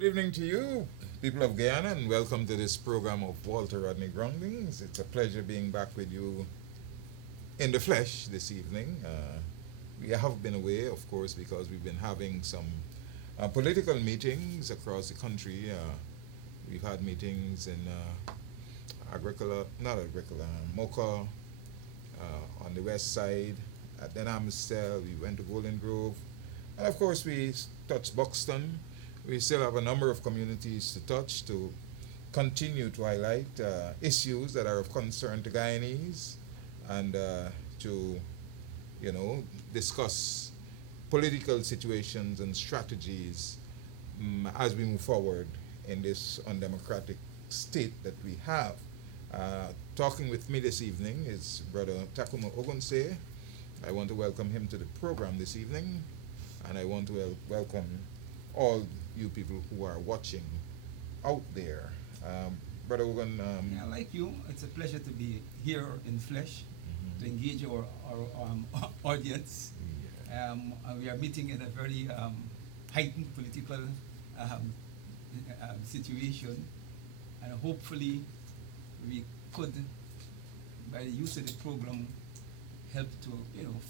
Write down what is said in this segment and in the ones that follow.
Good evening to you, people of Guyana, and welcome to this program of Walter Rodney Groundings. It's a pleasure being back with you in the flesh this evening. We have been away, of course, because we've been having some political meetings across the country. We've had meetings in Mocha, on the west side, at then Amstel, we went to Golden Grove, and of course we touched Buxton. We still have a number of communities to touch to continue to highlight issues that are of concern to Guyanese and to, discuss political situations and strategies as we move forward in this undemocratic state that we have. Talking with me this evening is Brother Tacuma Ogunseye. I want to welcome him to the program this evening, and I want to welcome all you people who are watching out there. Brother Ogun. Yeah, like you, it's a pleasure to be here in flesh to engage our audience. Yeah. And we are meeting in a very heightened political situation, and hopefully we could, by the use of the program, help to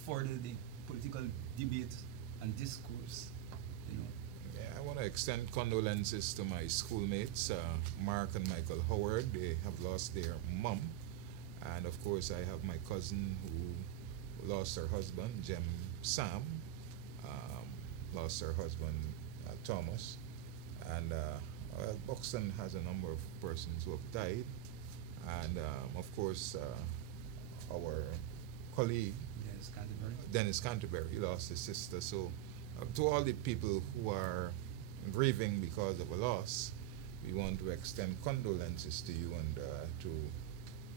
further the political debate and discourse. Yeah, I want to extend condolences to my schoolmates, Mark and Michael Howard. They have lost their mom. And of course, I have my cousin who lost her husband, Jem Sam, lost her husband, Thomas. And Buxton has a number of persons who have died. And of course, our colleague, Dennis Canterbury, lost his sister. So to all the people who are grieving because of a loss, we want to extend condolences to you and to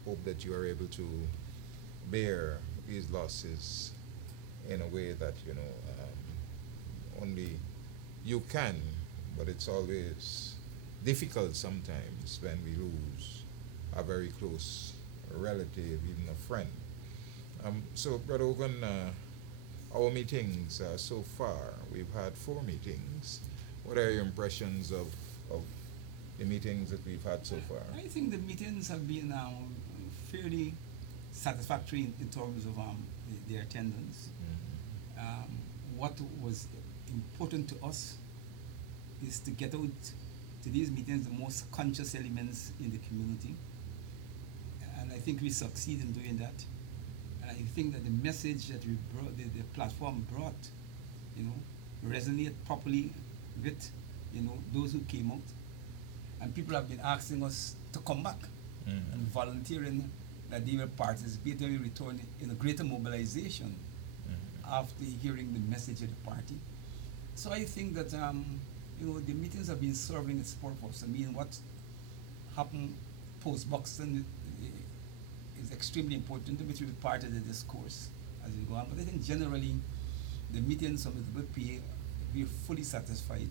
hope that you are able to bear these losses in a way that only you can. But it's always difficult sometimes when we lose a very close relative, even a friend. So, Brother Ogun, our meetings so far, we've had 4 meetings. What are your impressions of the meetings that we've had so far? I think the meetings have been fairly satisfactory in terms of their attendance. What was important to us is to get out to these meetings the most conscious elements in the community. And I think we succeed in doing that. And I think that the message that we brought, the platform brought, resonate properly with, those who came out. And people have been asking us to come back and volunteering that they will participate when we return in a greater mobilization after hearing the message of the party. So I think that, the meetings have been serving its purpose. I mean, what happened post-Buxton is extremely important, which will be part of the discourse as we go on. But I think generally, the meetings of the WPA, we are fully satisfied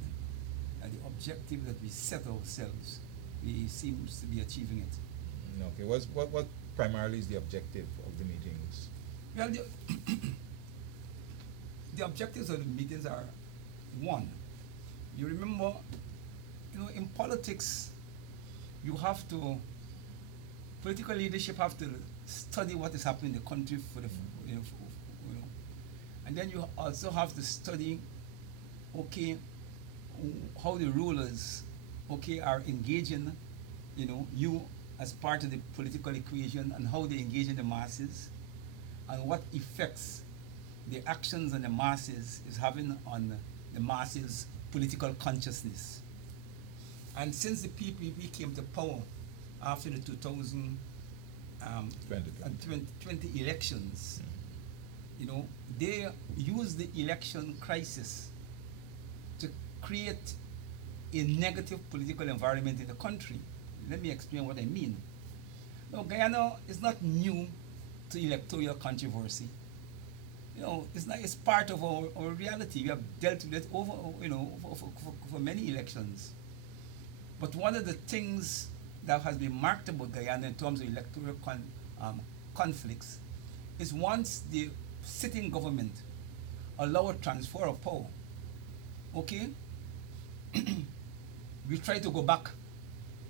that the objective that we set ourselves, we seem to be achieving it. Okay, what primarily is the objective of the meetings? Well, the objectives of the meetings are, one, you remember, in politics, political leadership have to study what is happening in the country and then you also have to study, how the rulers, are engaging, you as part of the political equation, and how they engage in the masses, and what effects the actions on the masses is having on the masses' political consciousness. And since the PPP came to power after the 2020 elections, they used the election crisis to create a negative political environment in the country. Let me explain what I mean. Now, Guyana is not new to electoral controversy. It's part of our reality. We have dealt with it for many elections. But one of the things that has been marked about Guyana in terms of electoral conflicts is once the sitting government allow a transfer of power, we try to go back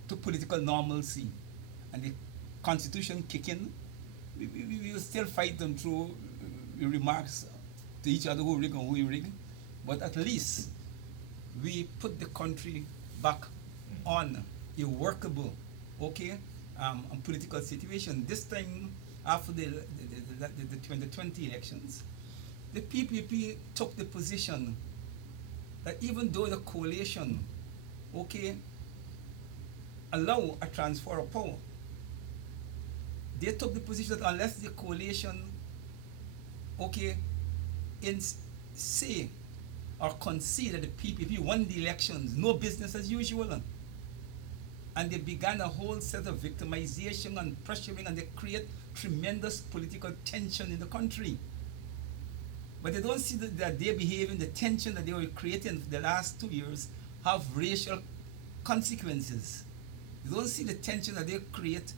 to political normalcy and the constitution kick in, we will still fight them through remarks to each other who rig and who rig, but at least we put the country back on a workable, political situation. This time, after the 2020 elections, the PPP took the position that even though the coalition, allow a transfer of power, they took the position that unless the coalition, say or concede that the PPP won the elections, no business as usual. And they began a whole set of victimization and pressuring, and they create tremendous political tension in the country. But they don't see that they're behaving, the tension that they were creating for the last 2 years have racial consequences. They don't see the tension that they create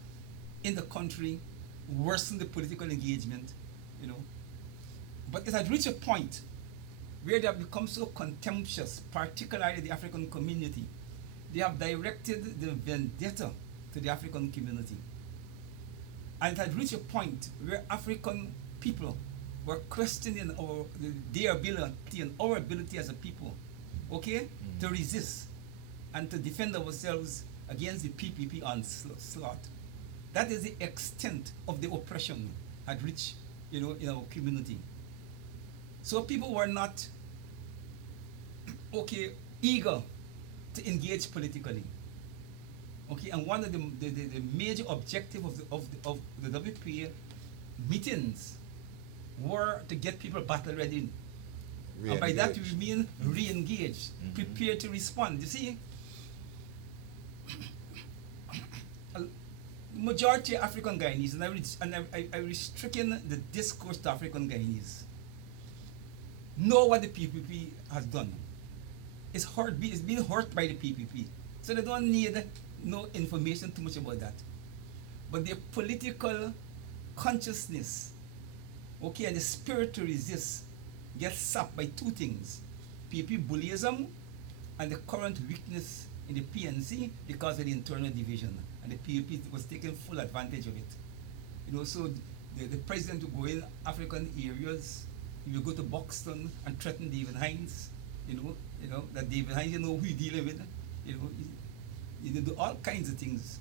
in the country worsen the political engagement, But it had reached a point where they have become so contemptuous, particularly the African community. They have directed the vendetta to the African community. And it had reached a point where African people were questioning their ability and our ability as a people, to resist and to defend ourselves against the PPP onslaught. That is the extent of the oppression had reached, in our community. So people were not, eager to engage politically. And one of the major objective of the WPA meetings were to get people battle ready. And by that we mean re-engage, prepare to respond. You see, majority of African Guyanese, and I restricting the discourse to African Guyanese, know what the PPP has done. It's being hurt by the PPP. So they don't need no information too much about that. But their political consciousness, and the spirit to resist gets sapped by two things: PPP bullyism and the current weakness in the PNC because of the internal division. And the PPP was taking full advantage of it. So the president will go in African areas, he will go to Buxton and threaten David Hines, that David Hines, who he's dealing with, he do all kinds of things,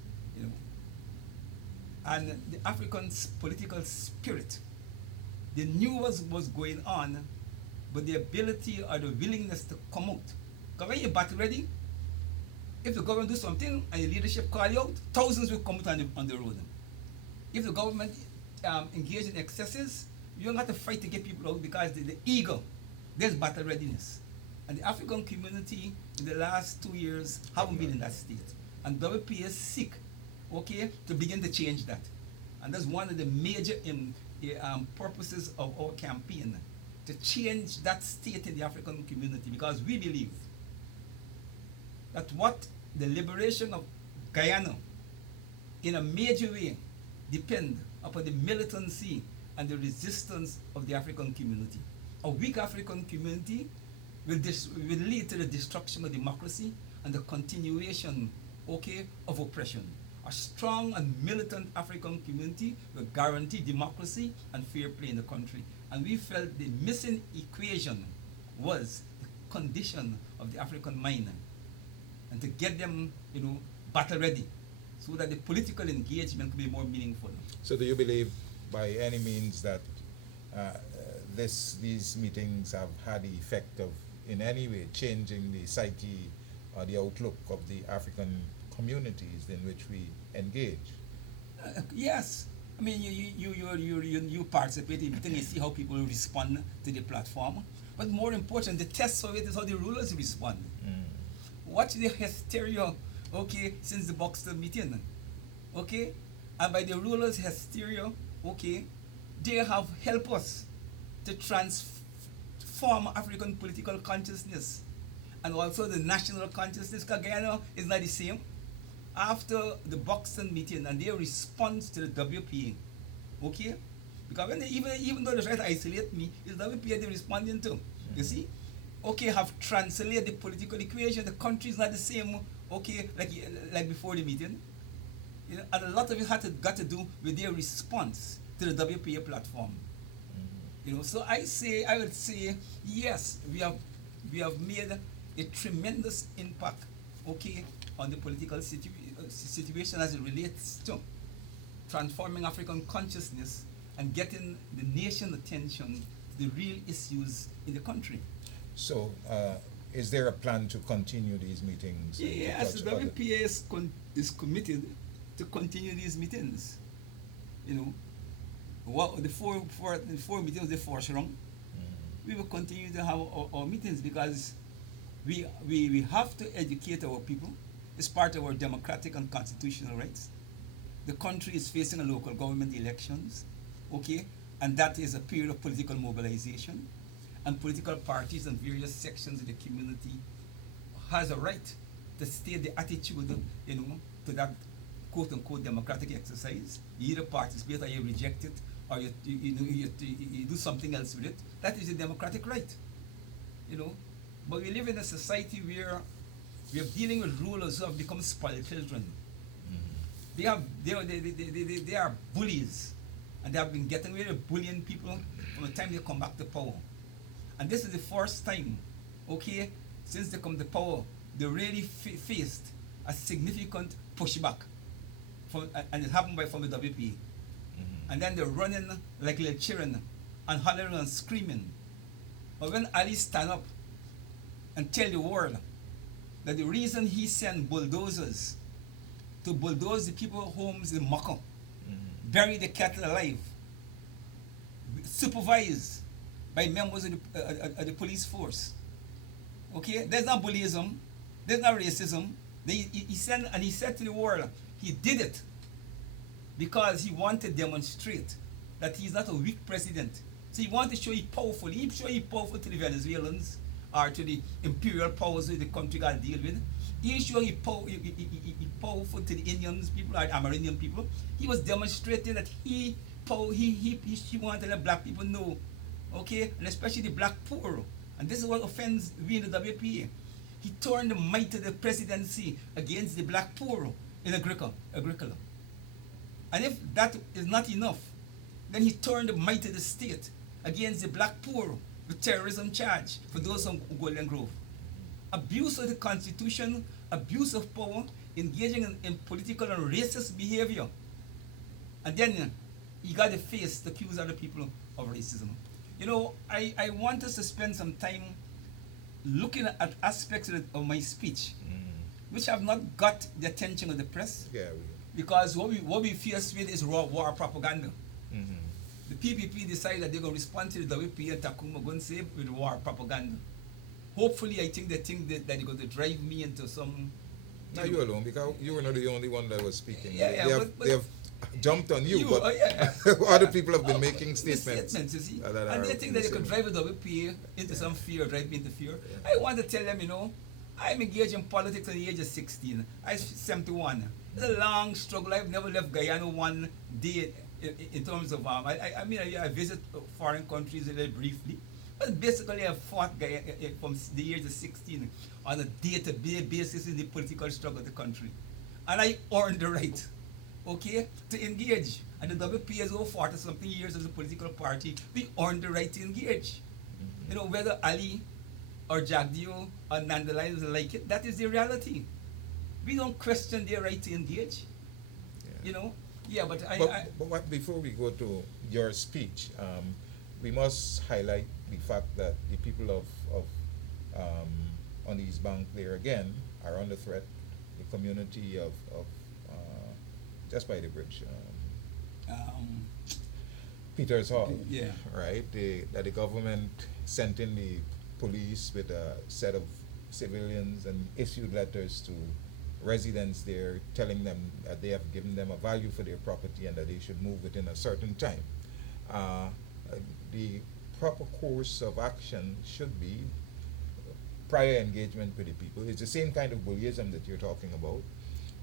And the African political spirit, they knew what was going on, but the ability or the willingness to come out. Because when you're battle ready, if the government do something and the leadership call you out, thousands will come out on the road. If the government engage in excesses, you don't have to fight to get people out because the ego, there's battle readiness. And the African community in the last 2 years haven't been in that state. And WPA is sick, to begin to change that. And that's one of the major purposes of our campaign, to change that state in the African community, because we believe that what the liberation of Guyana in a major way depend upon the militancy and the resistance of the African community. A weak African community will lead to the destruction of democracy and the continuation, of oppression. A strong and militant African community will guarantee democracy and fair play in the country. And we felt the missing equation was the condition of the African mind, and to get them, battle ready, so that the political engagement could be more meaningful. So do you believe by any means that these meetings have had the effect of in any way changing the psyche or the outlook of the African communities in which we engage? Yes. I mean, you participate in it and you see how people respond to the platform. But more important, the test of it is how the rulers respond. Watch the hysteria, since the Buxton meeting. And by the rulers' hysteria, they have helped us to transform African political consciousness and also the national consciousness. Because Guyana is not the same. After the Buxton meeting and their response to the WPA, because when they, even though they try to isolate me, it's WPA they're responding to. You see, have translated the political equation. The country is not the same, okay, like before the meeting, you know, and a lot of it got to do with their response to the WPA platform. You know, so I would say, yes, we have made a tremendous impact, okay, on the political situation as it relates to transforming African consciousness and getting the nation attention to the real issues in the country. So, is there a plan to continue these meetings? and to Yes, touch the other- WPA is committed to continue these meetings. You know, the four meetings, the first round, we will continue to have our meetings because we have to educate our people. It's part of our democratic and constitutional rights. The country is facing a local government elections, okay, and that is a period of political mobilization, and political parties and various sections of the community has a right to state the attitude, you know, to that quote unquote democratic exercise. You either participate or you reject it, or you do something else with it. That is a democratic right, you know. But we live in a society where we are dealing with rulers who have become spoiled children. They are bullies, and they have been getting away with bullying people from the time they come back to power. And this is the first time, okay, since they come to power, they really faced a significant pushback, and it happened from the WP. And then they're running like little children and hollering and screaming. But when Ali stand up and tell the world that the reason he sent bulldozers to bulldoze the people's homes in Maka, bury the cattle alive, supervised by members of the police force. Okay, there's not bullyism, there's not racism. He said to the world, he did it because he wanted to demonstrate that he's not a weak president. So he wanted to show he's powerful. He show he's powerful to the Venezuelans or to the imperial powers that the country got to deal with. He show he's powerful to the Indians people or Amerindian people. He was demonstrating that he wanted to let black people know, okay, and especially the black poor. And this is what offends we in the WPA. He turned the might of the presidency against the black poor in Agricola. And if that is not enough, then he turned the might of the state against the black poor with terrorism charge for those from Golden Grove. Abuse of the Constitution, abuse of power, engaging in political and racist behavior. And then he got to face the accuse other people of racism. You know, I want us to spend some time looking at aspects of my speech which have not got the attention of the press. Yeah, because what we face with is raw war propaganda. The PPP decided that they're going to respond to the WP and Tacuma Ogunseye with war propaganda. Hopefully, I think that they're going to drive me into some... Not you alone, because you were not the only one that was speaking. Yeah, they have jumped on you, but yeah. other people have been making statements. You see? that And are they think that they could missing. drive the WPA into some fear, drive me into fear. I want to tell them, you know, I'm engaged in politics at the age of 16. I'm 71. It's a long struggle. I've never left Guyana one day in terms of, I visit foreign countries a little briefly. But basically, I fought from the age of 16 on a day-to-day basis in the political struggle of the country. And I earned the right, okay, to engage. And the WP has over 40-something years as a political party. We earned the right to engage. You know, whether Ali or Jagdio or Nandalai like it, that is the reality. We don't question their right to engage. You know? Yeah, but before we go to your speech, we must highlight the fact that the people of on the East Bank there again are under threat. The community of just by the bridge, Peters Hall, yeah, right? That the government sent in the police with a set of civilians and issued letters to residents there telling them that they have given them a value for their property and that they should move within a certain time. The proper course of action should be prior engagement with the people. It's the same kind of bullyism that you're talking about.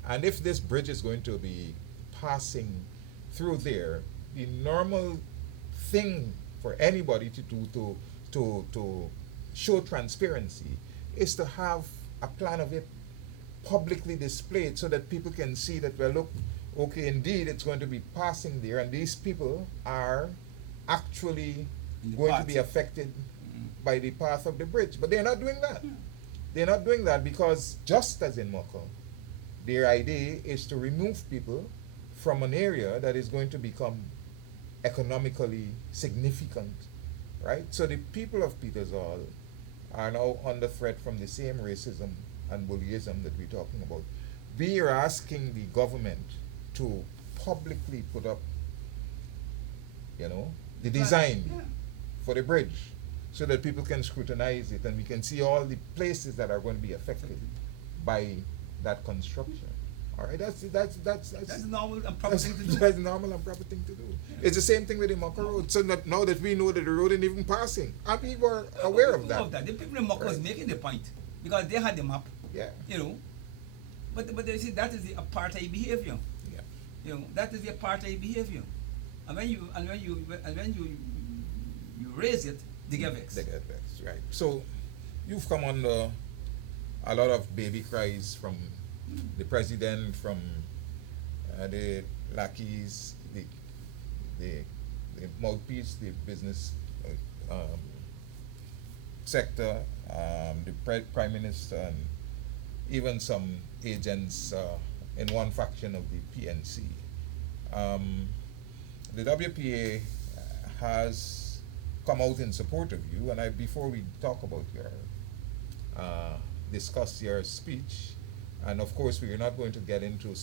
And if this bridge is going to be passing through there, the normal thing for anybody to do to show transparency is to have a plan of it publicly displayed so that people can see that, well, look, okay, indeed, it's going to be passing there, and these people are actually In the going to path. be affected Mm. by the path of the bridge. But they're not doing that. Yeah. They're not doing that because, just as in Moko, their idea is to remove people from an area that is going to become economically significant, right? So the people of Petersall are now under threat from the same racism and bullyism that we're talking about. We are asking the government to publicly put up, the design Yeah. for the bridge so that people can scrutinize it and we can see all the places that are going to be affected by that construction. All right, that's That's normal and proper thing to do. that's normal and proper thing to do. It's the same thing with the Moko Road. So that now that we know that the road isn't even passing, and people are aware of that. The people in Moko was Right. making the point because they had the map, Yeah. But you see, that is the apartheid behavior. Yeah. That is the apartheid behavior. And when you raise it, they get vexed. They get vexed, right? So you've come under a lot of baby cries from the president, from the lackeys, the mouthpiece, the business sector, the prime minister, and even some agents in one faction of the PNC. The WPA has come out in support of you, and before we talk about discuss your speech, and of course we are not going to get into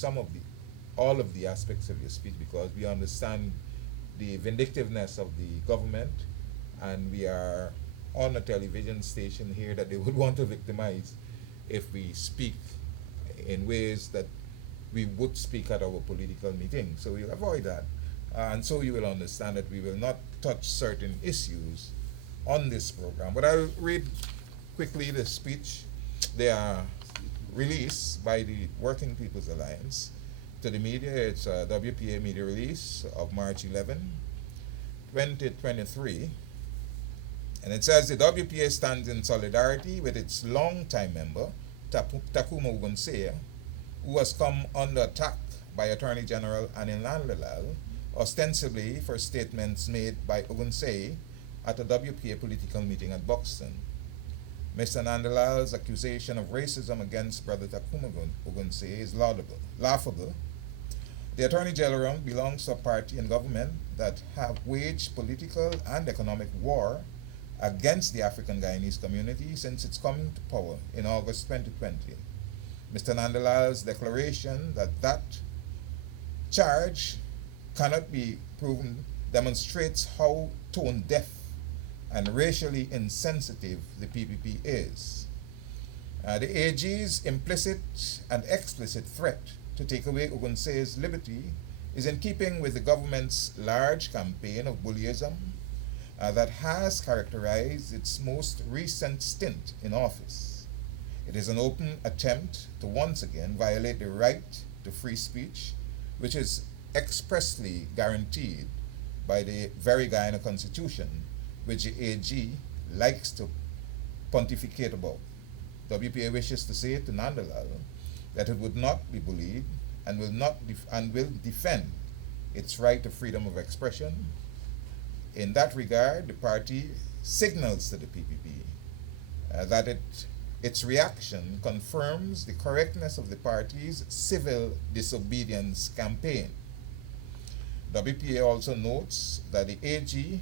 all of the aspects of your speech because we understand the vindictiveness of the government, and we are on a television station here that they would want to victimize if we speak in ways that we would speak at our political meeting. So we'll avoid that. And so you will understand that we will not touch certain issues on this program. But I'll read quickly the speech. They are released by the Working People's Alliance to the media. It's a WPA media release of March 11, 2023. And it says the WPA stands in solidarity with its long-time member, Tacuma Ogunseye, who has come under attack by Attorney General Anil Nandlal, ostensibly for statements made by Ogunseye at a WPA political meeting at Buxton. Mr. Nandalal's accusation of racism against Brother Tacuma Ogunseye is laughable. The Attorney General belongs to a party and government that have waged political and economic war against the African Guyanese community since its coming to power in August 2020. Mr. Nandalal's declaration that charge cannot be proven demonstrates how tone deaf and racially insensitive the PPP is. The AG's implicit and explicit threat to take away Ogunseye's liberty is in keeping with the government's large campaign of bullyism that has characterized its most recent stint in office. It is an open attempt to once again violate the right to free speech, which is expressly guaranteed by the very Guyana Constitution, which the AG likes to pontificate about. WPA wishes to say to Nandalal that it would not be bullied and will defend its right to freedom of expression. In that regard, the party signals to the PPP that its reaction confirms the correctness of the party's civil disobedience campaign. WPA also notes that the AG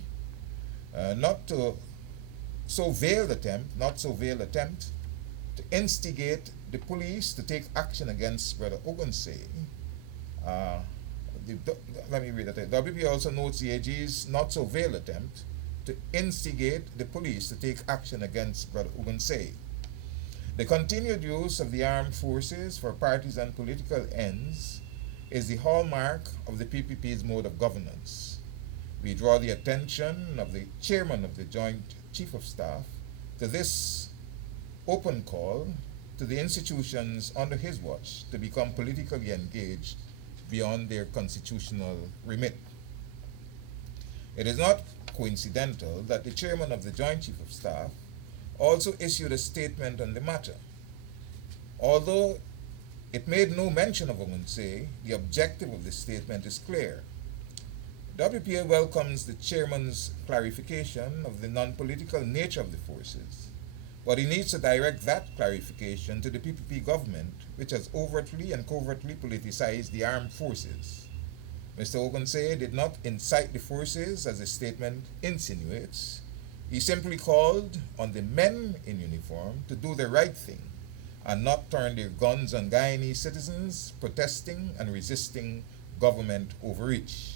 not so veiled attempt to instigate the police to take action against Brother Ogunseye. Let me read it. WPA also notes the AG's not so veiled attempt to instigate the police to take action against Brother Ogunseye. The continued use of the armed forces for parties and political ends is the hallmark of the PPP's mode of governance. We draw the attention of the chairman of the Joint Chief of Staff to this open call to the institutions under his watch to become politically engaged beyond their constitutional remit. It is not coincidental that the chairman of the Joint Chief of Staff also issued a statement on the matter. Although It made no mention of Ogunseye. The objective of this statement is clear. WPA welcomes the chairman's clarification of the non-political nature of the forces, but he needs to direct that clarification to the PPP government, which has overtly and covertly politicized the armed forces. Mr. Ogunseye did not incite the forces, as the statement insinuates. He simply called on the men in uniform to do the right thing and not turn their guns on Guyanese citizens protesting and resisting government overreach.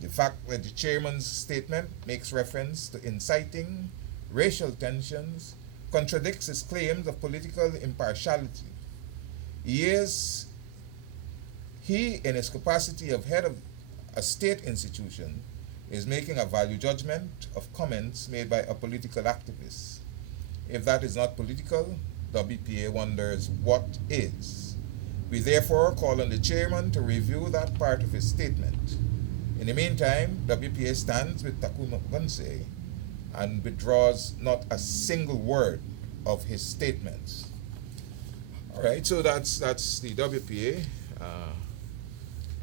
The fact that the chairman's statement makes reference to inciting racial tensions contradicts his claims of political impartiality. He, in his capacity of head of a state institution, is making a value judgment of comments made by a political activist. If that is not political, WPA wonders what is. We therefore call on the chairman to review that part of his statement. In the meantime, WPA stands with Tacuma Ogunseye and withdraws not a single word of his statements. All right, so that's the WPA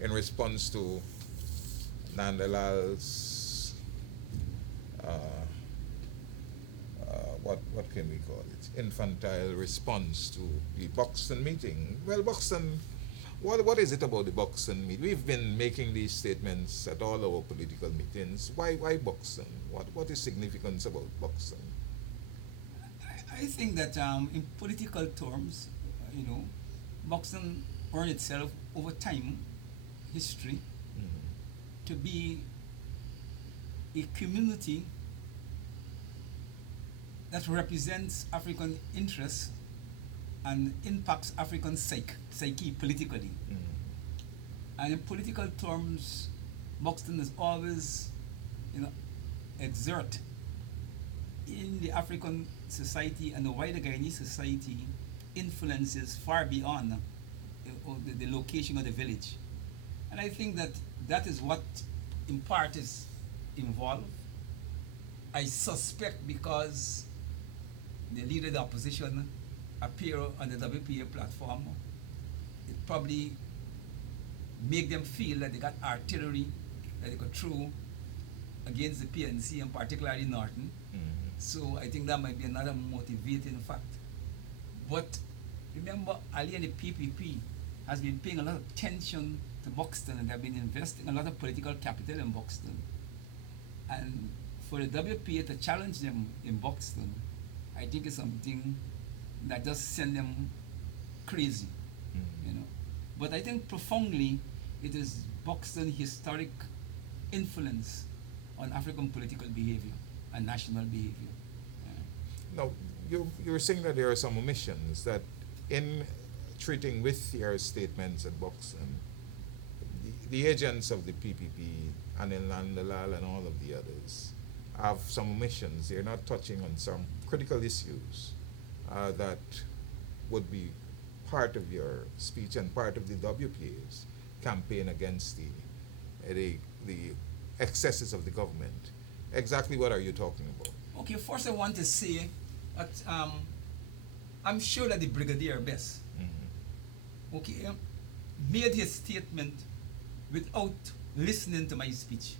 in response to Nandalal's what can we call it? Infantile response to the Buxton meeting. Well, Buxton, what is it about the Buxton meeting? We've been making these statements at all our political meetings. Why Buxton? What is significance about Buxton? I think that in political terms, Buxton earned itself over time, history, to be a community that represents African interests and impacts African psyche politically. And in political terms, Buxton has always, exert in the African society and the wider Guyanese society influences far beyond the location of the village. And I think that is what in part is involved. I suspect because the leader of the opposition appear on the WPA platform, it probably make them feel that they got artillery that they could throw against the PNC and particularly Norton. So I think that might be another motivating fact. But remember, Ali and the PPP has been paying a lot of attention to Buxton, and they've been investing a lot of political capital in Buxton. And for the WPA to challenge them in Buxton, I think is something that just send them crazy, But I think profoundly, it is Buxton's historic influence on African political behavior and national behavior. Now, you're saying that there are some omissions, that in treating with your statements at Buxton, the agents of the PPP and in Landalal and all of the others have some omissions. They're not touching on some critical issues that would be part of your speech and part of the WPA's campaign against the excesses of the government. Exactly what are you talking about? Okay, first I want to say that I'm sure that the Brigadier Best made his statement without listening to my speech.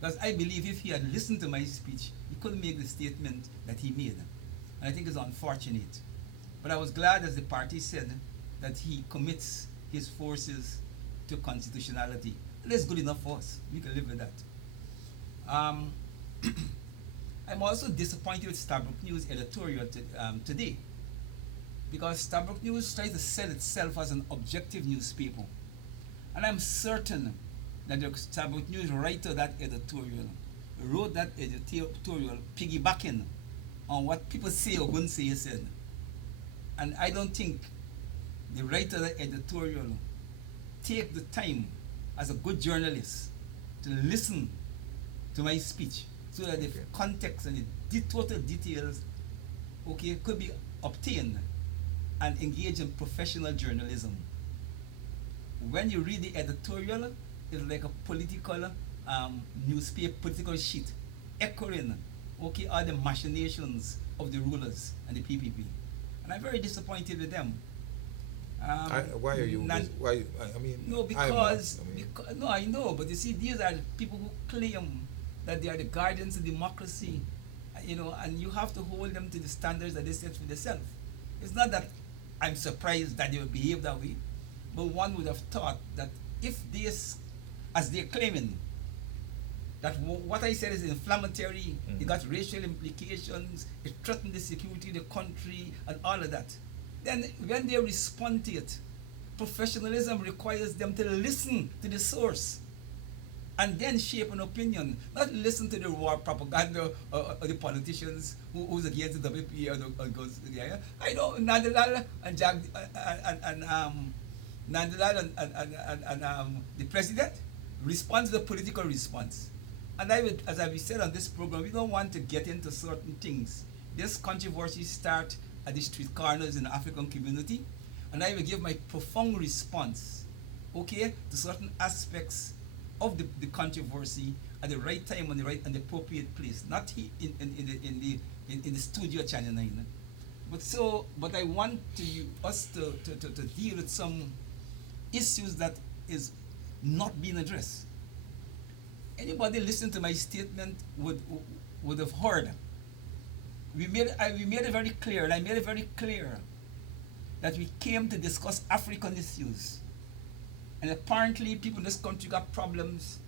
Because I believe if he had listened to my speech, he couldn't make the statement that he made. And I think it's unfortunate. But I was glad, as the party said, that he commits his forces to constitutionality. That's good enough for us. We can live with that. I'm also disappointed with Stabrook News editorial today, because Stabrook News tries to sell itself as an objective newspaper. And I'm certain that the Stabrook News writer of that editorial wrote that editorial piggybacking on what people say Ogunseye said. And I don't think the writer of that editorial take the time as a good journalist to listen to my speech, so that the context and the total details could be obtained and engage in professional journalism. When you read the editorial, it's like a political newspaper, political sheet, echoing all the machinations of the rulers and the PPP. And I'm very disappointed with them. Why are you? Why? I mean, No, I'm not. because, no, I know, but you see, these are the people who claim that they are the guardians of democracy, and you have to hold them to the standards that they set for themselves. It's not that I'm surprised that they will behave that way, but one would have thought that if this, as they're claiming, that what I said is inflammatory, it got racial implications, it threatened the security of the country, and all of that. Then when they respond to it, professionalism requires them to listen to the source and then shape an opinion, not listen to the raw propaganda of the politicians who's against the WPA or goes. Yeah. I know Nandalal and Nandalal and the president respond to the political response. And I would, as I said on this program, we don't want to get into certain things. This controversy start at the street corners in the African community, and I will give my profound response, okay, to certain aspects of the controversy at the right time and the appropriate place, not in the studio Channel 9. But I want us to deal with some issues that is not being addressed. Anybody listening to my statement would have heard. We made it very clear, and I made it very clear that we came to discuss African issues. And apparently people in this country got problems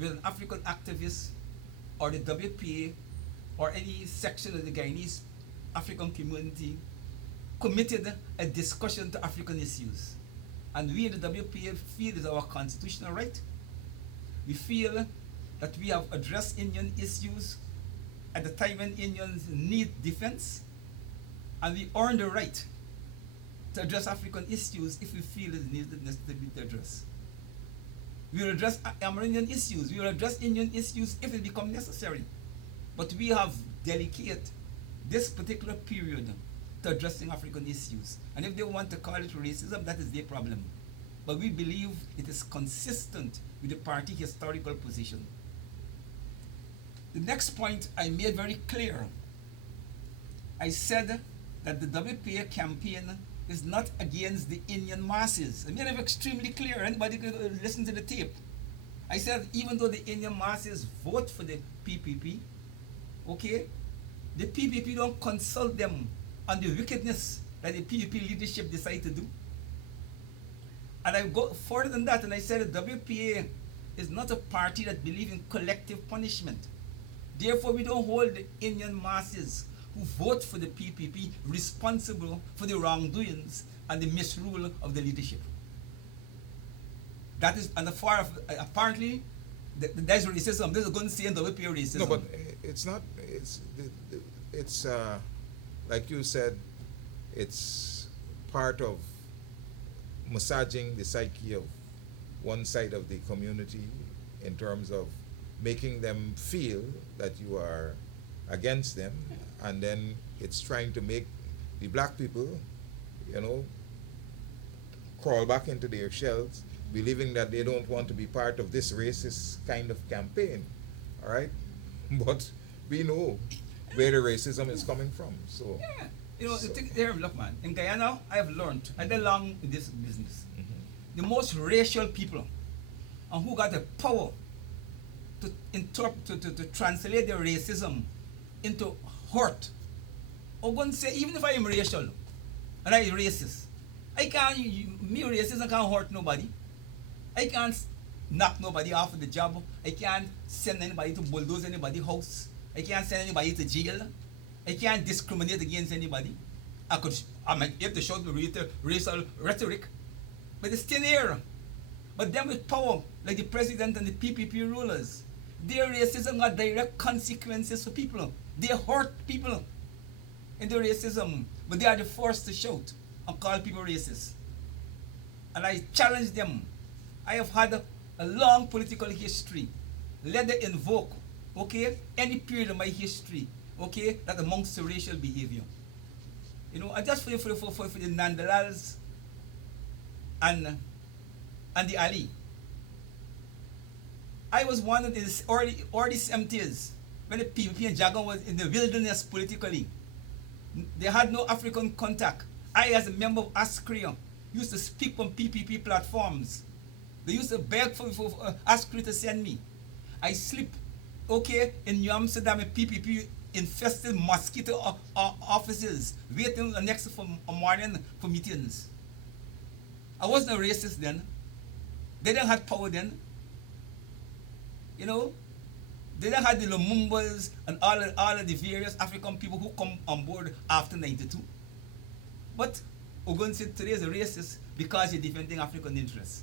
with an African activist or the WPA or any section of the Guyanese African community committed a discussion to African issues. And we in the WPA feel it's our constitutional right. We feel that we have addressed Indian issues at the time when Indians need defense, and we earn the right to address African issues if we feel it needs to be addressed. We will address Amerindian issues. We will address Indian issues if it becomes necessary. But we have dedicated this particular period to addressing African issues. And if they want to call it racism, that is their problem. But we believe it is consistent with the party historical position. The next point I made very clear. I said that the WPA campaign is not against the Indian masses. I made it extremely clear. Anybody could listen to the tape. I said even though the Indian masses vote for the PPP, okay, the PPP don't consult them on the wickedness that the PPP leadership decide to do. And I go further than that, and I said the WPA is not a party that believes in collective punishment. Therefore, we don't hold the Indian masses who vote for the PPP responsible for the wrongdoings and the misrule of the leadership. That is, and apparently, there's racism. There's going to say in the WPA racism. No, but it's not. It's like you said, it's part of massaging the psyche of one side of the community in terms of making them feel that you are against them, and then it's trying to make the black people, crawl back into their shells, believing that they don't want to be part of this racist kind of campaign, all right? But we know where the racism is coming from, so... Yeah. The thing there, look, man, in Guyana, I have learned, I belong in this business, the most racial people, and who got the power to translate their racism into hurt. I'm going to say, even if I am racial, and I am racist, racism can't hurt nobody. I can't knock nobody off of the job. I can't send anybody to bulldoze anybody's house. I can't send anybody to jail. I can't discriminate against anybody. I might have to shout the racial rhetoric, but it's still here. But them with power, like the president and the PPP rulers, their racism got direct consequences for people. They hurt people in their racism, but they are the first to shout and call people racist. And I challenge them. I have had a long political history. Let them invoke, okay, any period of my history, okay, that amongst the racial behavior. And just for the Nandalals and the Ali. I was one of the early 70s when the PPP and Jagan was in the wilderness politically. They had no African contact. I, as a member of ASCRIA, used to speak on PPP platforms. They used to beg for ask you to send me. I sleep, okay, in New Amsterdam in PPP infested mosquito offices, waiting the next for a morning for meetings. I wasn't a racist then. They didn't have power then. You know, they didn't have the Lumumbas and all of the various African people who come on board after 92. But Ogunseye today is a racist because you're defending African interests.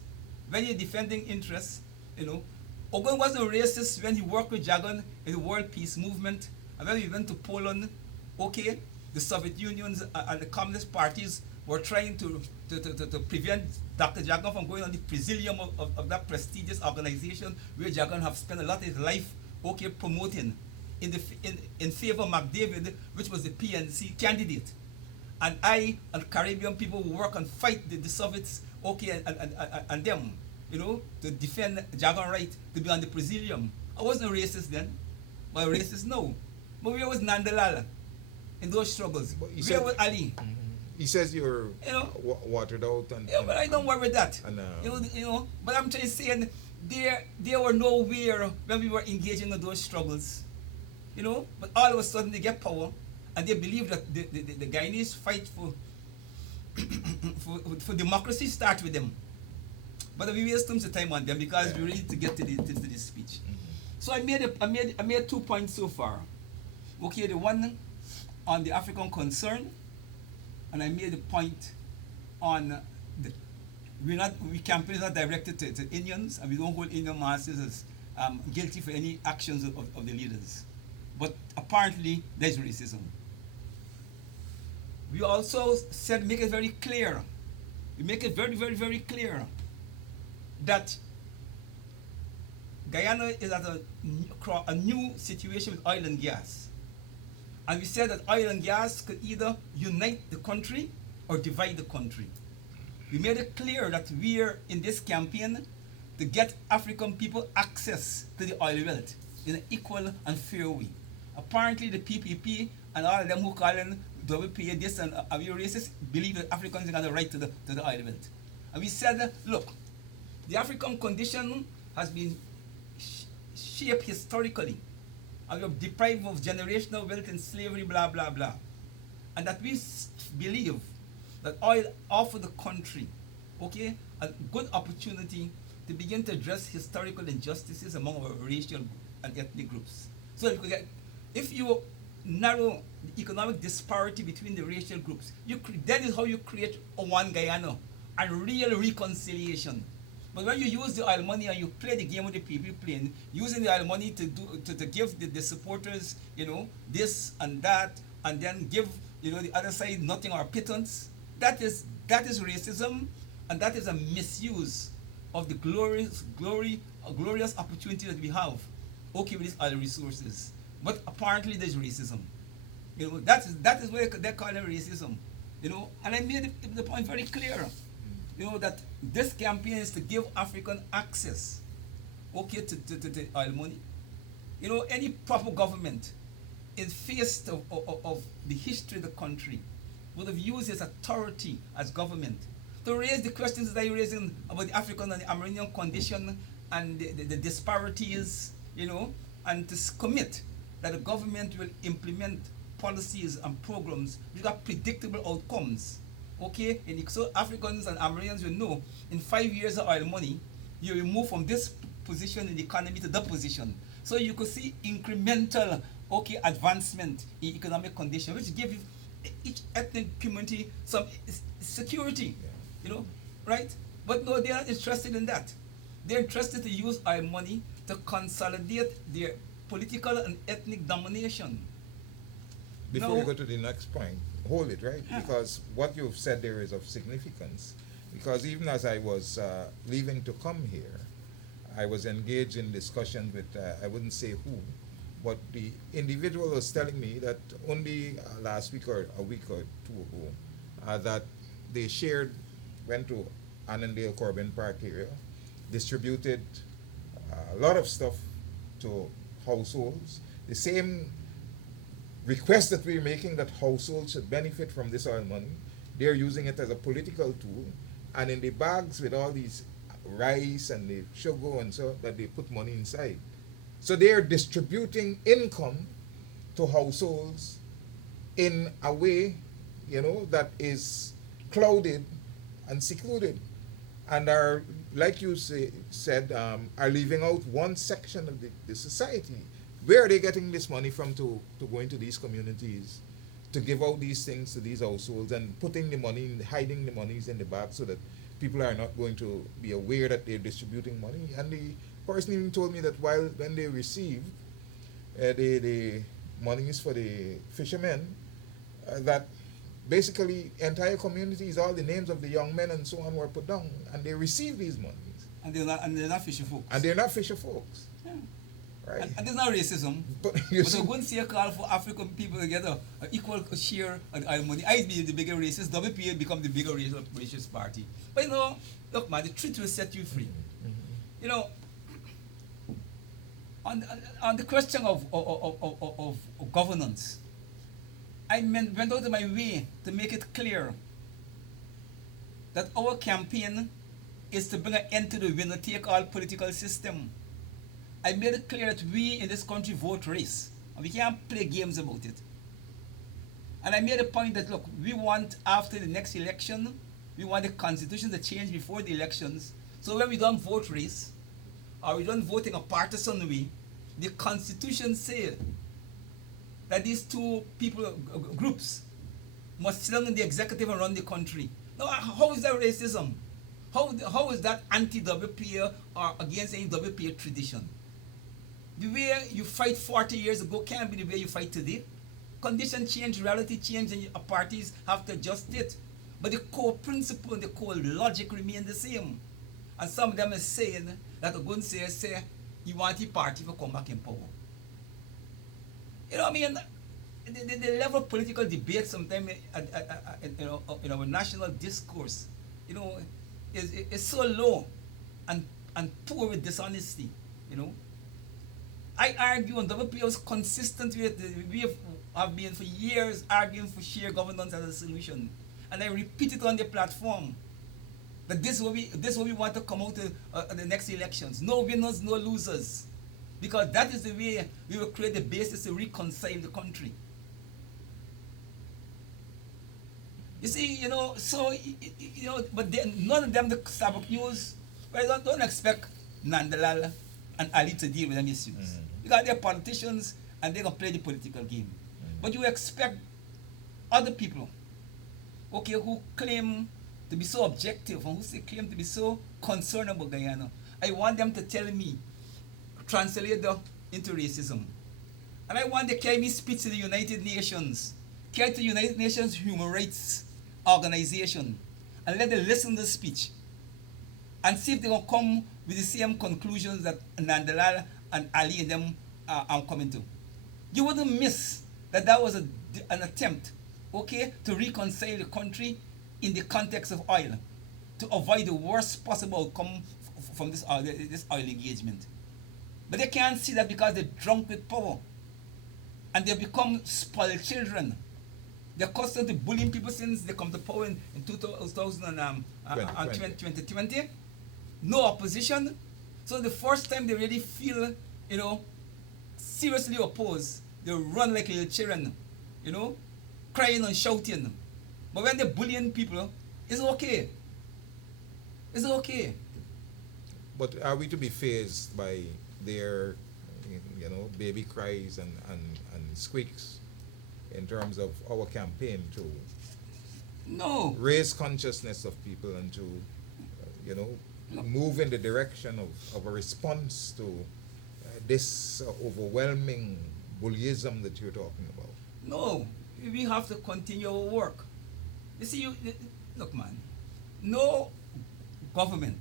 When you're defending interests, you know, Ogun wasn't a racist when he worked with Jagan in the World Peace Movement. And when we went to Poland, okay, the Soviet Union and the Communist parties were trying to prevent Dr. Jagan from going on the presidium of that prestigious organization where Jagan have spent a lot of his life, okay, promoting in favor of McDavid, which was the PNC candidate. And I and Caribbean people work and fight the Soviets, okay, and them, you know, to defend Jagan right to be on the presidium. I wasn't a racist then, but a racist now. But where was Nandalal in those struggles? Where was Ali? He says you're, you know, watered out and. Yeah, but I don't worry with that. And, you know. But I'm just saying, they were nowhere when we were engaging in those struggles, you know. But all of a sudden they get power, and they believe that the Guyanese fight for for democracy starts with them. But we waste too much time on them because we need to get to this speech. So I made 2 points so far. Okay, the one on the African concern, and I made a point on we campaign is not directed to Indians, and we don't hold Indian masses as guilty for any actions of the leaders. But apparently there's racism. We also said make it very clear. We make it very, very, very clear that Guyana is at a new situation with oil and gas. And we said that oil and gas could either unite the country or divide the country. We made it clear that we are in this campaign to get African people access to the oil wealth in an equal and fair way. Apparently the PPP and all of them who call in WPA this and are we racist believe that Africans have the right to the oil wealth. And we said, look, the African condition has been shaped historically. And we are deprived of generational wealth and slavery, blah, blah, blah. And that we believe that oil offer the country, okay, a good opportunity to begin to address historical injustices among our racial and ethnic groups. So if you narrow the economic disparity between the racial groups, that is how you create a one Guyana and real reconciliation. But when you use the oil money and you play the game with the people playing, using the oil money to give the supporters, you know, this and that, and then give, you know, the other side nothing or pittance, that is racism, and that is a misuse of the glorious opportunity that we have, okay, with these oil resources. But apparently there's racism. You know, that is where they call it racism. You know, and I made the point very clear. You know, that this campaign is to give African access, okay, to the oil money. You know, any proper government in face of the history of the country would have used its authority as government to raise the questions that you're raising about the African and the Amerindian condition and the disparities, you know, and to commit that the government will implement policies and programs which have predictable outcomes. Okay, and so Africans and Amerindians will know in 5 years of oil money, you will move from this position in the economy to that position. So you could see incremental, okay, advancement in economic conditions, which give each ethnic community some security, you know, right? But no, they are not interested in that. They're interested to use oil money to consolidate their political and ethnic domination. Before we go to the next point, hold it, right? Yeah. Because what you've said there is of significance. Because even as I was leaving to come here, I was engaged in discussions with, I wouldn't say who, but the individual was telling me that only last week or a week or two ago, that they went to Annandale Corbin Park area, distributed a lot of stuff to households. The same request that we're making, that households should benefit from this oil money, they're using it as a political tool and in the bags with all these rice and the sugar and so that they put money inside. So they are distributing income to households in a way, that is clouded and secluded, and are, like you said, are leaving out one section of the society. Where are they getting this money from to go into these communities, to give out these things to these households, and putting the money, hiding the monies in the bag so that people are not going to be aware that they're distributing money? And the person even told me that when they received the monies for the fishermen, that basically entire communities, all the names of the young men and so on were put down, and they received these monies. And they're not fisher folks. And they're not fisher folks. Yeah. Right. And there's no racism. But I'm going to see a call for African people to get an equal share of money. I'd be the bigger racist. WPA become the bigger racist party. But look, man, the truth will set you free. Mm-hmm. On the question of governance, I went out of my way to make it clear that our campaign is to bring an end to the winner-take-all political system. I made it clear that we in this country vote race, and we can't play games about it. And I made a point that, look, we want, after the next election, we want the constitution to change before the elections. So when we don't vote race, or we don't vote in a partisan way, the constitution says that these two groups must sit down in the executive and run the country. Now, how is that racism? How is that anti-WPA or against any WPA tradition? The way you fight 40 years ago can't be the way you fight today. Conditions change, reality change, and parties have to adjust it. But the core principle and the core logic remain the same. And some of them are saying that Ogunseye say he want the party to come back in power. The level of political debate sometimes in our national discourse, is so low and poor with dishonesty. I argue, and WPA was consistent with we have been for years arguing for shared governance as a solution, and I repeat it on the platform that this is what we want to come out of the next elections. No winners, no losers, because that is the way we will create the basis to reconcile the country. You see, but none of them the Starbuck News. But I don't expect Nandalal and Ali to deal with them issues. Mm-hmm. Because they're politicians and they're going to play the political game. Mm-hmm. But you expect other people, who claim to be so objective and who claim to be so concerned about Guyana. I want them to tell me, translate that into racism. And I want to carry me speech to the United Nations, carry to the United Nations Human Rights Organization, and let them listen to the speech and see if they're going to come with the same conclusions that Nandalal and Ali and them are coming to. You wouldn't miss that was an attempt, to reconcile the country in the context of oil, to avoid the worst possible outcome from this oil engagement. But they can't see that because they're drunk with power, and they become spoiled children. They're constantly bullying people since they come to power in 2020. No opposition. So the first time they really feel, seriously opposed, they run like little children, crying and shouting. But when they're bullying people, it's okay. It's okay. But are we to be fazed by their, baby cries and squeaks in terms of our campaign to raise consciousness of people and to, move in the direction of a response to this overwhelming bullyism that you're talking about? No, we have to continue our work. You see, look, man, no government.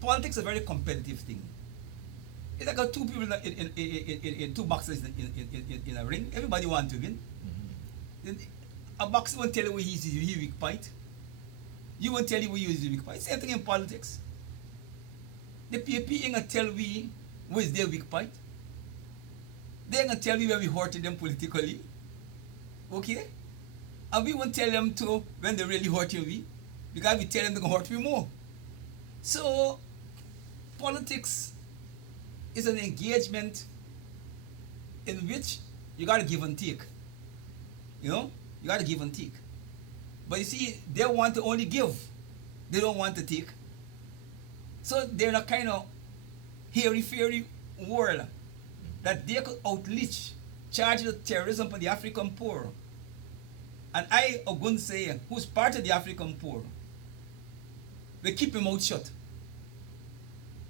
Politics is a very competitive thing. It's like two people in two boxers in a ring. Everybody wants to win. Mm-hmm. A boxer won't tell you where he's weak point. You won't tell you where he's weak point. Same thing in politics. The PAP ain't gonna tell we where's their weak point. They ain't gonna tell me where we hurted them politically. Okay? And we won't tell them to when they really hurting we. because we tell them they're going to hurt you more. So, politics is an engagement in which you got to give and take. You know, you got to give and take. But you see, they want to only give. They don't want to take. So they're in a kind of hairy-fairy world that they could outreach charges of terrorism for the African poor. And I, Ogunseye, who's part of the African poor, we keep him out shut.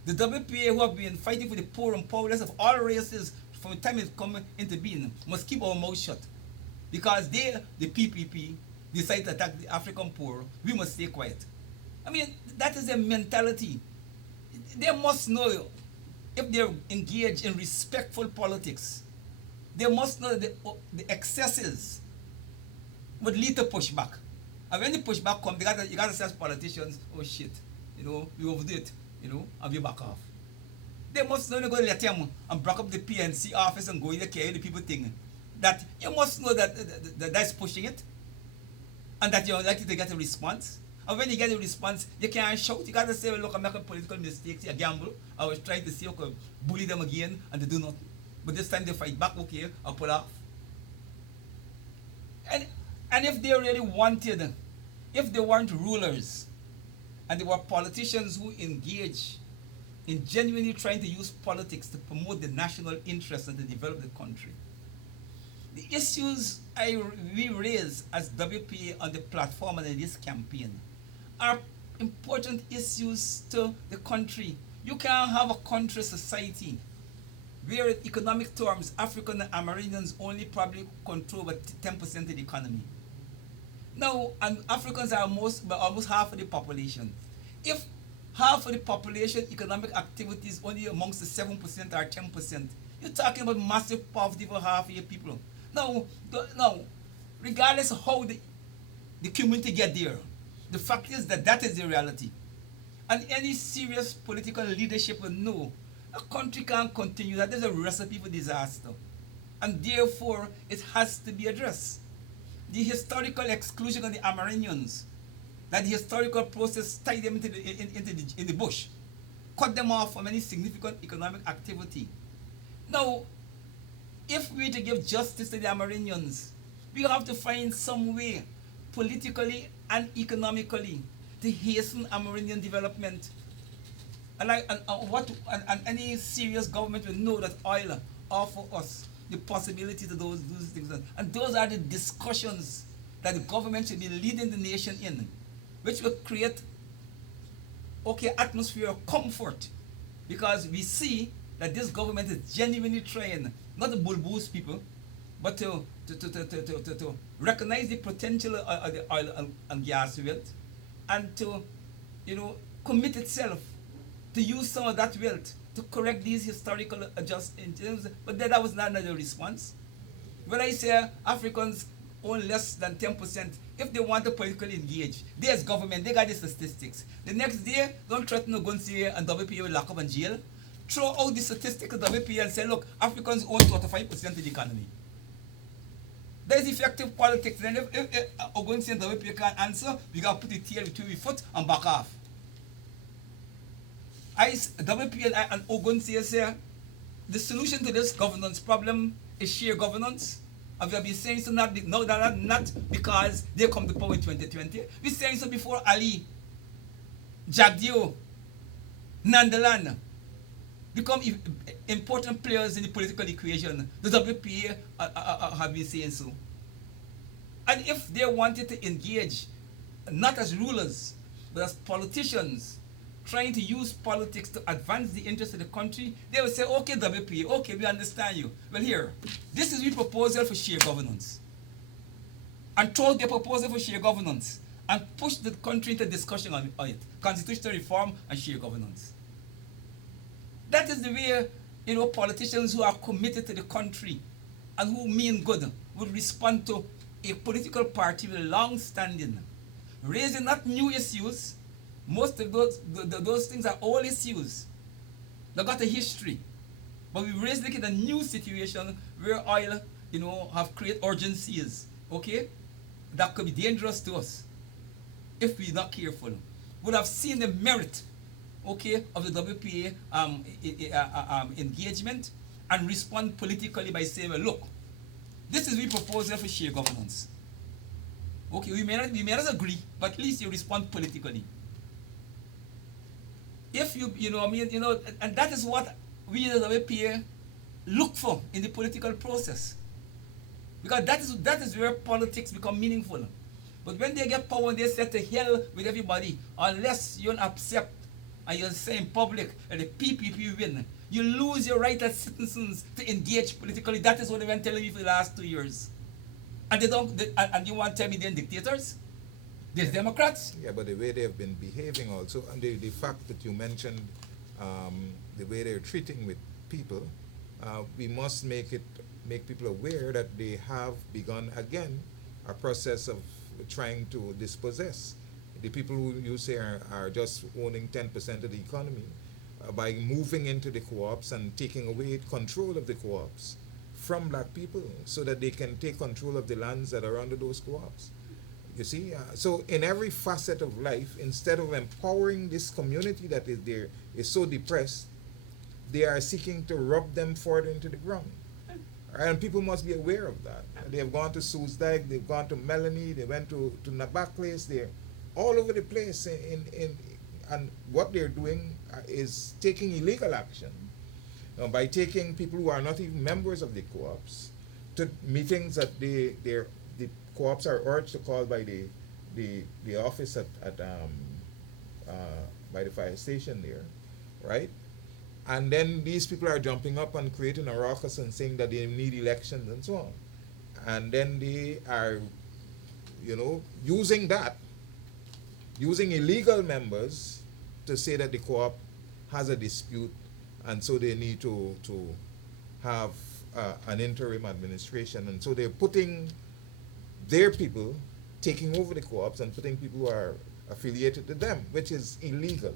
The WPA, who have been fighting for the poor and powerless of all races from the time it's come into being, must keep our mouth shut. Because they, the PPP, decide to attack the African poor, we must stay quiet. I mean, that is their mentality. They must know, if they're engaged in respectful politics, they must know that the excesses would lead to pushback. And when the pushback comes, you gotta say as politicians, oh shit, you know, we overdo it, you know, and we back off. They must know they're going to let them and break up the PNC office and go in the carry the people thing. That you must know that that's pushing it, and that you're likely to get a response. And when you get a response, you can't shout. You gotta say, well, look, I'm making political mistakes, you gamble. I was trying to say, okay, bully them again, and they do nothing. But this time they fight back, okay, I'll pull off. And if they really wanted, if they weren't rulers, and they were politicians who engage in genuinely trying to use politics to promote the national interest and to develop the country, the issues we raise as WPA on the platform and in this campaign are important issues to the country. You can't have a country society where in economic terms African and Amerindians only probably control about 10% of the economy. Now, and Africans are almost half of the population. If half of the population economic activity is only amongst the 7% or 10%, you're talking about massive poverty for half of your people. Now, regardless of how the community get there, the fact is that is the reality. And any serious political leadership will know a country can't continue. That is a recipe for disaster. And therefore, it has to be addressed. The historical exclusion of the Amerindians, that the historical process tied them in the bush, cut them off from any significant economic activity. Now, if we're to give justice to the Amerindians, we have to find some way, politically and economically, to hasten Amerindian development. And any serious government will know that oil offer us the possibility to those things. And those are the discussions that the government should be leading the nation in, which will create atmosphere of comfort, because we see that this government is genuinely trying not to bulboost people, but to recognize the potential of the oil and gas wealth, and to commit itself to use some of that wealth to correct these historical adjustments. But that was not another response. When I say Africans own less than 10%, if they want to politically engage, there's government, they got the statistics. The next day, don't threaten Ogunseye and WPA with lock up and jail. Throw out the statistics of WPA and say, look, Africans own 25% of the economy. That is effective politics. And if Ogunseye and WPA can't answer, we got to put the tail between our foot and back off. WPA and Ogunseye say the solution to this governance problem is sheer governance. And we have been saying so not because they come to power in 2020. We're saying so before Ali, Jagdeo, Nandalan become important players in the political equation. The WPA have been saying so. And if they wanted to engage, not as rulers, but as politicians, trying to use politics to advance the interests of the country, they will say, okay, WPA, okay, we understand you. Well, here, this is the proposal for shared governance. And throw their proposal for shared governance and push the country into discussion on it, constitutional reform and shared governance. That is the way, politicians who are committed to the country and who mean good would respond to a political party with long-standing, raising not new issues. Most of those things are old issues. They got a history. But we raise it in a new situation where oil, have created urgencies, okay? That could be dangerous to us. if we're not careful, would have seen the merit, okay, of the WPA engagement and respond politically by saying, well, look, this is we proposal for share governance. Okay, we may not agree, but at least you respond politically. If and that is what we the WPA look for in the political process. Because that is where politics become meaningful. But when they get power, they say to hell with everybody, unless you accept and you say in public that the PPP win, you lose your right as citizens to engage politically. That is what they've been telling me for the last 2 years. And and you want to tell me they're dictators? There's Democrats? Yeah, but the way they have been behaving also, and the fact that you mentioned the way they're treating with people, we must make people aware that they have begun again a process of trying to dispossess the people who you say are just owning 10% of the economy by moving into the co-ops and taking away control of the co-ops from black people so that they can take control of the lands that are under those co-ops. You see, so in every facet of life, instead of empowering this community that is there, is so depressed, they are seeking to rub them further into the ground. And people must be aware of that. They have gone to Soesdijk, they've gone to Melanie, they went to Nabakles, they're all over the place. And what they're doing is taking illegal action by taking people who are not even members of the co-ops to meetings that the co-ops are urged to call by the office by the fire station there, right? And then these people are jumping up and creating a ruckus and saying that they need elections and so on. And then they are, using illegal members to say that the co-op has a dispute and so they need to have an interim administration. And so they're putting their people, taking over the co-ops and putting people who are affiliated to them, which is illegal.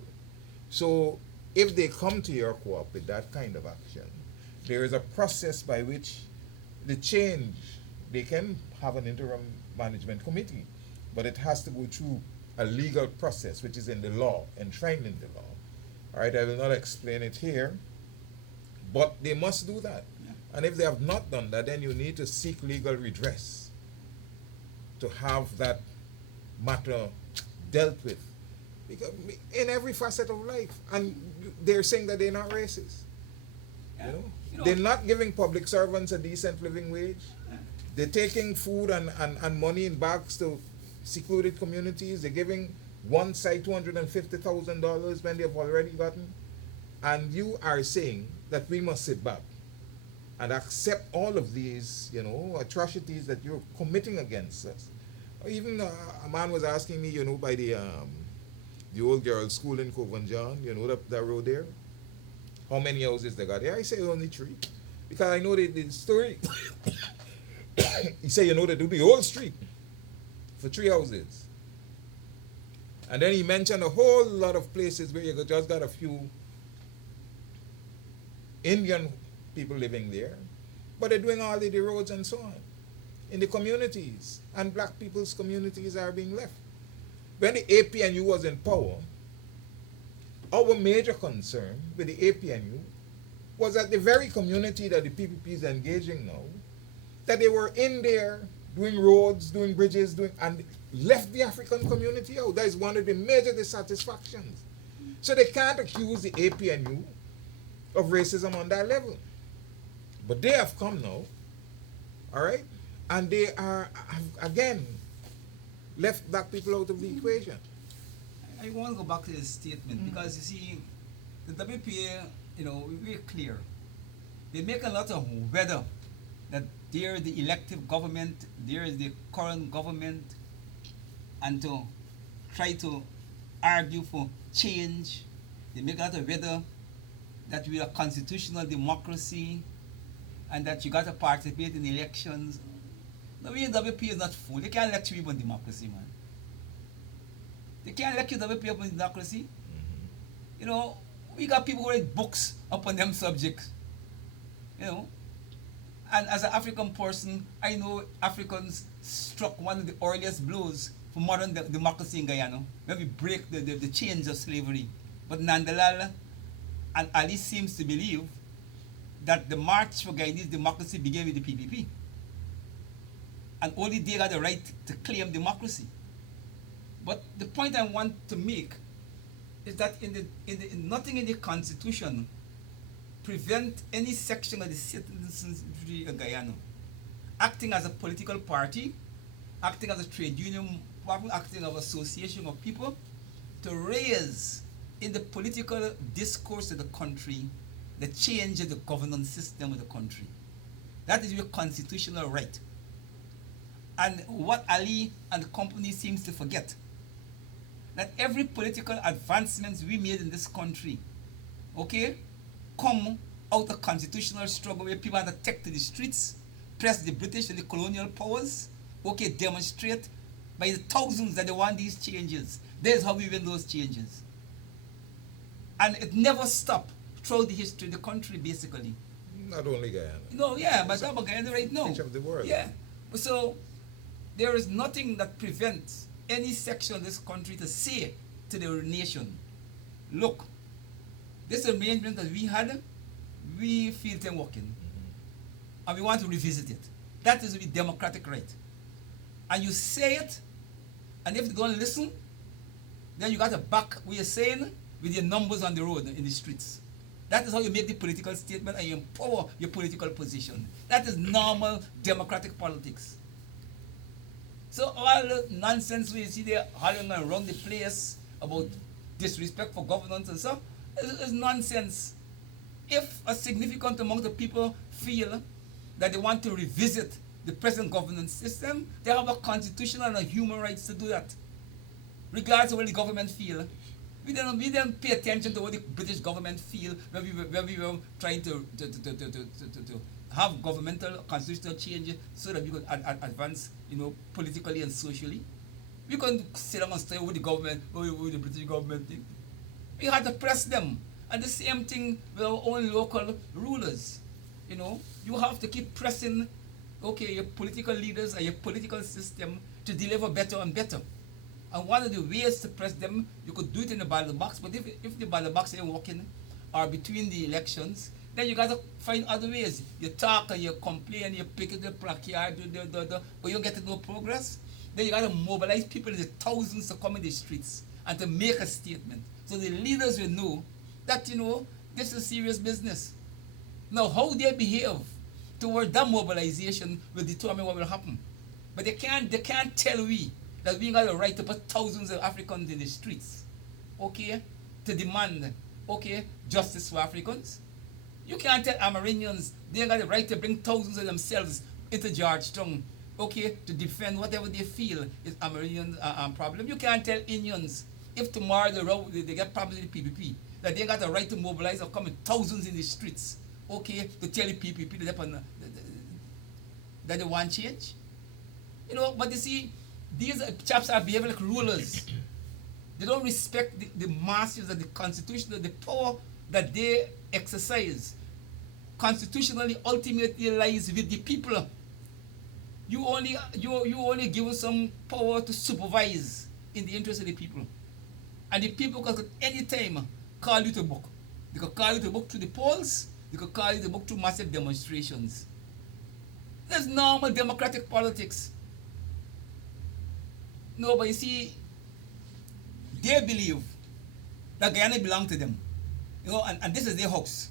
So if they come to your co-op with that kind of action, there is a process by which they can have an interim management committee, but it has to go through a legal process, which is in the law, enshrined in the law. All right, I will not explain it here, but they must do that. Yeah. And if they have not done that, then you need to seek legal redress to have that matter dealt with. Because in every facet of life, and they're saying that they're not racist. Yeah. They're not giving public servants a decent living wage. Yeah. They're taking food and money in bags to secluded communities. They're giving one side $250,000 when they've already gotten. And you are saying that we must sit back and accept all of these, atrocities that you're committing against us. Even a man was asking me, by the old girls' school in Covanjan, that road there, how many houses they got there? I say only 3. Because I know the story. He said, they do the whole street for 3 houses. And then he mentioned a whole lot of places where you just got a few Indian people living there, but they're doing all the roads and so on in the communities, and black people's communities are being left. When the APNU was in power, our major concern with the APNU was that the very community that the PPP is engaging now, that they were in there doing roads, doing bridges, and left the African community out. That is one of the major dissatisfactions. So they can't accuse the APNU of racism on that level. But they have come now, all right? And they have again, left black people out of the equation. I want to go back to this statement because you see, the WPA, we're clear. They make a lot of weather that they're the elective government, they're the current government, and to try to argue for change. They make a lot of weather that we are constitutional democracy and that you got to participate in elections. The WPA is not full. They can't lecture you on democracy, man. They can't lecture WPA on democracy. Mm-hmm. We got people who write books upon them subjects. And as an African person, I know Africans struck one of the earliest blows for modern democracy in Guyana, when we break the chains of slavery. But Nandalal and Ali seems to believe that the march for Guyanese democracy began with the PPP. And only they got the right to claim democracy. But the point I want to make is that nothing in the Constitution prevent any section of the citizenry of Guyana acting as a political party, acting as a trade union, acting as an association of people, to raise in the political discourse of the country the change of the governance system of the country. That is your constitutional right. And what Ali and the company seems to forget, that every political advancements we made in this country, okay, come out of constitutional struggle where people had to take to the streets, press the British and the colonial powers, okay, demonstrate by the thousands that they want these changes. There's how we win those changes. And it never stopped throughout the history of the country, basically. Not only Guyana. No, yeah, but about Guyana right now. Each of the world. Yeah. So there is nothing that prevents any section of this country to say to the nation, look, this arrangement that we had, we feel them working. And we want to revisit it. That is the democratic right. And you say it, and if they don't listen, then you got to back what you're saying with your numbers on the road, in the streets. That is how you make the political statement and you empower your political position. That is normal democratic politics. So all the nonsense we see there hollering around the place about disrespect for governance and stuff is nonsense. If a significant amount of people feel that they want to revisit the present governance system, they have a constitutional and a human rights to do that, regardless of what the government feel. We didn't pay attention to what the British government feel when we were trying to have governmental constitutional change so that we could advance, politically and socially. We couldn't sit down and study what the government, what the British government think. We had to press them. And the same thing with our own local rulers. You have to keep pressing, your political leaders and your political system to deliver better and better. And one of the ways to press them, you could do it in the ballot box, but if the ballot box ain't working, or between the elections, then you got to find other ways. You talk and you complain, you pick the placard, but you don't get no progress. Then you got to mobilize people in the thousands to come in the streets and to make a statement. So the leaders will know that, this is serious business. Now, how they behave towards that mobilization will determine what will happen. But they can't tell we that we got the right to put thousands of Africans in the streets, to demand, justice for Africans. You can't tell Amerindians they got the right to bring thousands of themselves into Georgetown, to defend whatever they feel is Amerindian problem. You can't tell Indians if tomorrow they get problems with the PPP that they got the right to mobilize or come in thousands in the streets, to tell the PPP that they want change. But you see, these chaps are behaving like rulers. They don't respect the masters of the Constitution, the power that they exercise. Constitutionally, ultimately lies with the people. You only give some power to supervise in the interest of the people. And the people can at any time call you to book. They could call you to book through the polls. They could call you to book through massive demonstrations. That's normal democratic politics. No, but you see, they believe that Guyana belongs to them. And this is their house.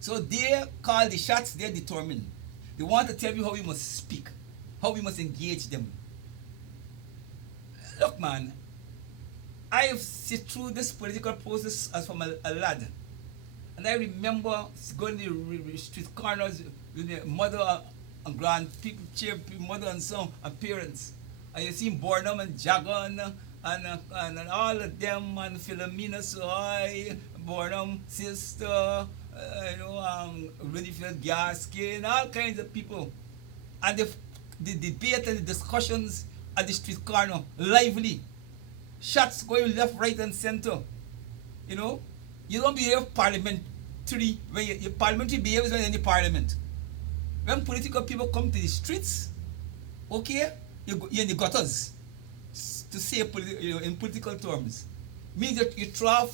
So they call the shots, they're determined. They want to tell you how we must speak, how we must engage them. Look, man, I have seen through this political process as from a lad. And I remember going to the street corners with my mother and people, mother and son and parents. And you see Burnham and Jagan and all of them and Philomena Soy, Burnham sister, Renfield Gaskin, all kinds of people. And the debate and the discussions at the street corner, lively. Shots going left, right, and center. You don't behave parliamentary when your parliamentary behaviors when in the parliament. When political people come to the streets, you're in the gutters. to say in political terms. Means that you throw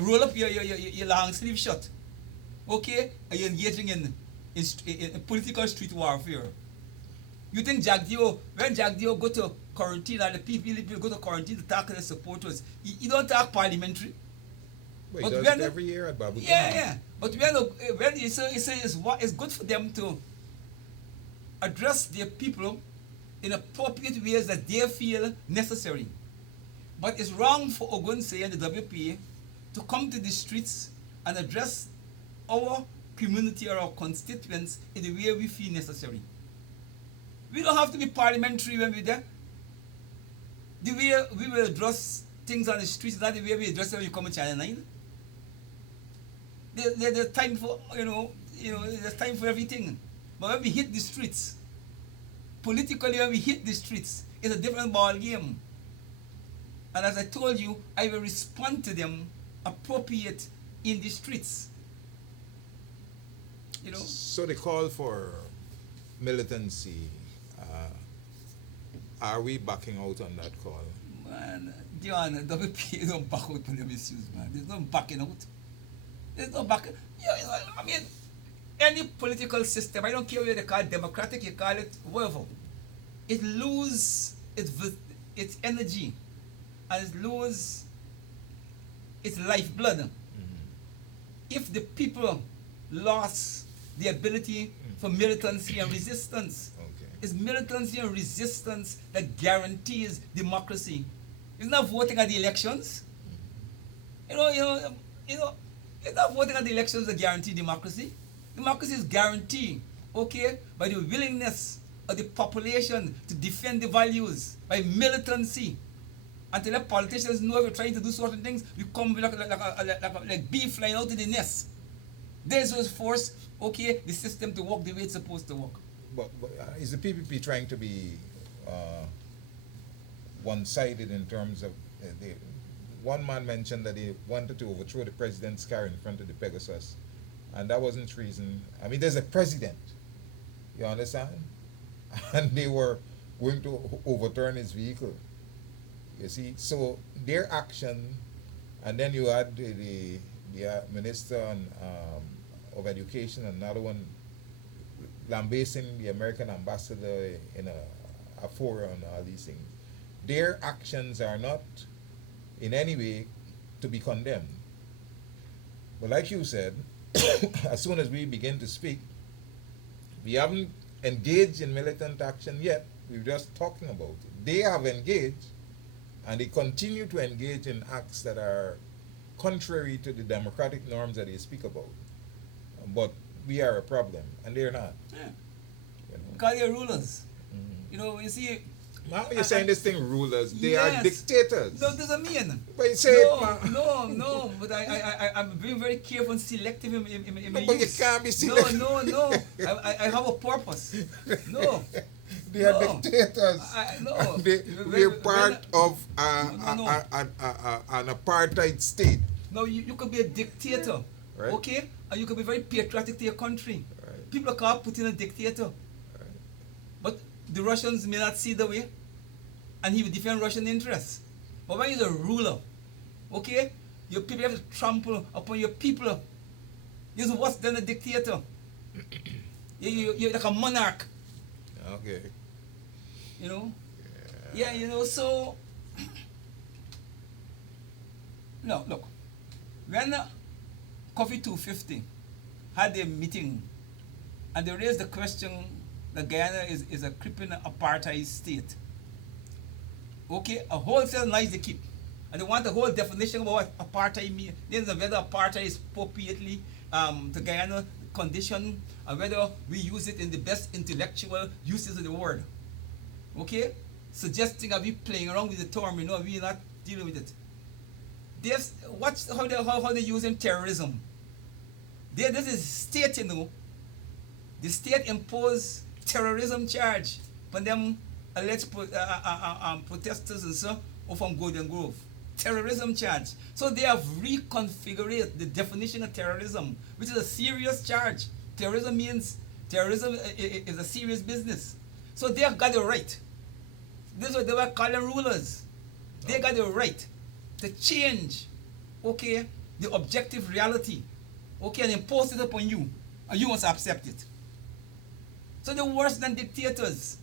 roll up your long sleeve shirt, okay, and you're engaging in political street warfare. You think when Jack Dio go to quarantine and the people go to quarantine to talk to their supporters, you don't talk parliamentary. But he does it every year at Babu. Yeah. But when you say it's good for them to address their people in appropriate ways that they feel necessary. But it's wrong for Ogunseye and the WPA to come to the streets and address our community or our constituents in the way we feel necessary. We don't have to be parliamentary when we're there. The way we will address things on the streets is not the way we address it when you come to Channel 9. There's time for, there's time for everything. But when we hit the streets, politically when we hit the streets, it's a different ball game. And as I told you, I will respond to them appropriate in the streets. So the call for militancy, are we backing out on that call? Man, Dion, WP don't back out for the misuse, man. There's no backing out. There's no backing. I mean, any political system, I don't care whether they call it democratic, you call it whatever, it loses its energy and it loses its lifeblood. If the people lost the ability for militancy and resistance. It's militancy and resistance that guarantees democracy. It's not voting at the elections. It's not voting at the elections that guarantee democracy. Democracy is guaranteed, by the willingness of the population to defend the values, by militancy. And to let politicians know if we're trying to do certain things, we come like bees flying out of the nest. This was force, the system to work the way it's supposed to work. But is the PPP trying to be one-sided in terms of one man mentioned that he wanted to overthrow the president's car in front of the Pegasus, and that wasn't treason. I mean, there's a president, you understand? And they were going to overturn his vehicle. You see, so their action, and then you had the minister of education, another one lambasting the American ambassador in a forum on all these things. Their actions are not in any way to be condemned. But like you said, as soon as we begin to speak, we haven't engaged in militant action yet. We're just talking about it. They have engaged, and they continue to engage in acts that are contrary to the democratic norms that they speak about. But we are a problem, and they're not. Yeah. Because they're rulers. You see. Now you're saying this thing rulers, they are dictators. No, doesn't mean. But you say no. But I'm being very careful and selective in my but use. You can't be selective. No. I have a purpose. No. They are dictators. No. They're part of an apartheid state. No, you could be a dictator, right? And you could be very patriotic to your country. Right. People call Putin a dictator. Right. But the Russians may not see the way, and he will defend Russian interests. But when he's a ruler, your people have to trample upon your people. He's worse than a dictator. You're like a monarch. Okay. So no, look. When Coffee 250 had a meeting and they raised the question that Guyana is a creeping apartheid state. A wholesale nice they keep. And they want the whole definition of what apartheid means. Then whether apartheid is appropriately to Guyana condition, and whether we use it in the best intellectual uses of the word. Suggesting that we playing around with the term, we're not dealing with it. Watch how they using terrorism. This is state, The state imposed terrorism charge on them alleged protesters and so from Golden Grove. Terrorism charge. So they have reconfigured the definition of terrorism, which is a serious charge. Terrorism is a serious business. So they have got it right. This is what they were calling rulers. They got the right to change, okay, the objective reality, okay, and impose it upon you, and you must accept it. So they're worse than dictators.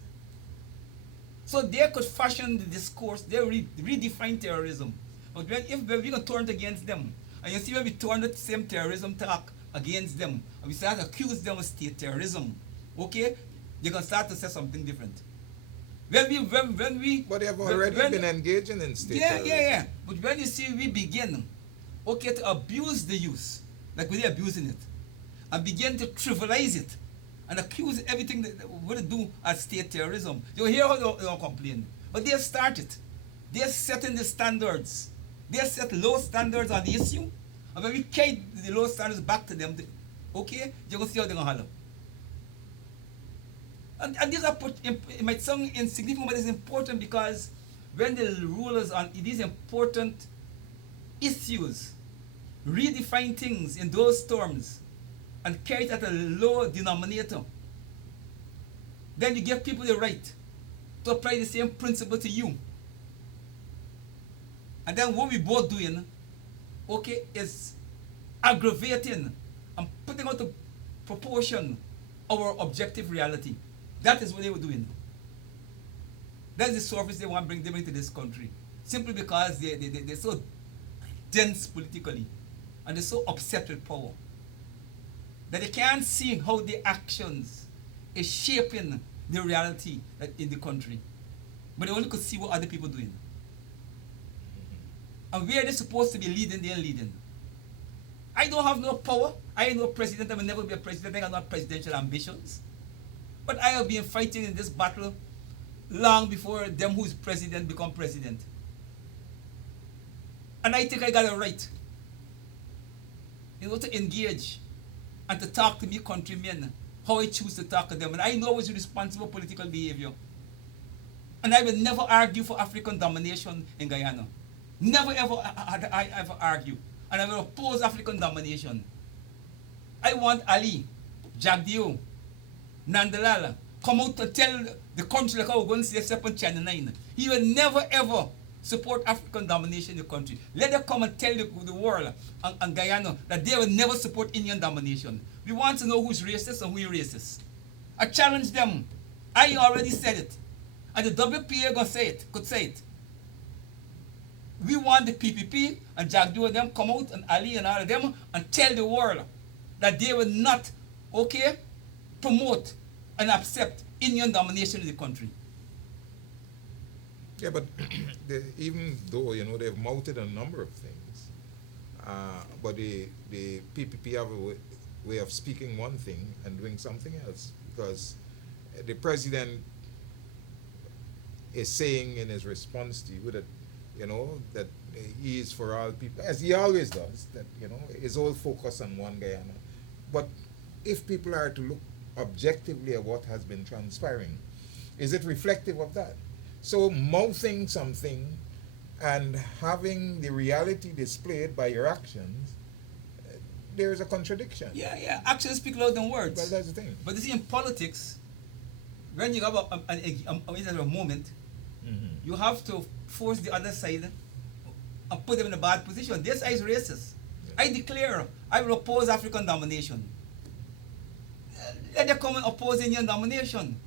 So they could fashion the discourse, they redefine terrorism. But if we're going to turn it against them, and you see when we turn the same terrorism talk against them, and we start to accuse them of state terrorism, okay, they're going to start to say something different. When we But they have already been engaging in state terrorism. Yeah. But when you see we begin, okay, to abuse the youth, like we're abusing it, and begin to trivialize it, and accuse everything that we do as state terrorism, you hear how they don't complain. But they started. They're setting the standards. They set low standards on the issue, and when we carry the low standards back to them, okay, you're going to see how they're going to holler. And these are, it might sound insignificant, but it's important because when the rulers on these important issues redefine things in those terms and carry it at a low denominator, then you give people the right to apply the same principle to you. And then what we both doing, okay, is aggravating and putting out of proportion our objective reality. That is what they were doing. That's the surface they want to bring them into this country. Simply because they're so dense politically and they're so upset with power that they can't see how their actions is shaping the reality in the country. But they only could see what other people are doing. And where they're supposed to be leading, they're leading. I don't have no power. I ain't no president. I will never be a president. I got no presidential ambitions. But I have been fighting in this battle long before them who's president become president. And I think I got a right, to engage and to talk to me countrymen how I choose to talk to them. And I know it's responsible political behavior. And I will never argue for African domination in Guyana. Never ever I ever argue. And I will oppose African domination. I want Ali, Jagdeo, Nandalala come out to tell the country like how we're going to say step on Channel 9. He will never ever support African domination in the country. Let them come and tell the world and Guyana that they will never support Indian domination. We want to know who's racist and who is racist. I challenge them. I already said it. And the WPA could say it. We want the PPP and Jagdeo and them come out and Ali and all of them and tell the world that they will not, okay, promote and accept Indian domination in the country. Yeah, but even though, they've mounted a number of things, but the PPP have a way of speaking one thing and doing something else, because the president is saying in his response to you that, that he is for all people, as he always does, that, his whole focus on one Guyana. But if people are to look objectively at what has been transpiring, is it reflective of that? So mouthing something and having the reality displayed by your actions, there is a contradiction. Yeah. Actions speak louder than words. Well, that's the thing. But you see, in politics, when you have a moment, you have to force the other side and put them in a bad position. This side is racist. Yeah. I declare I will oppose African domination. Let them come and oppose Indian domination.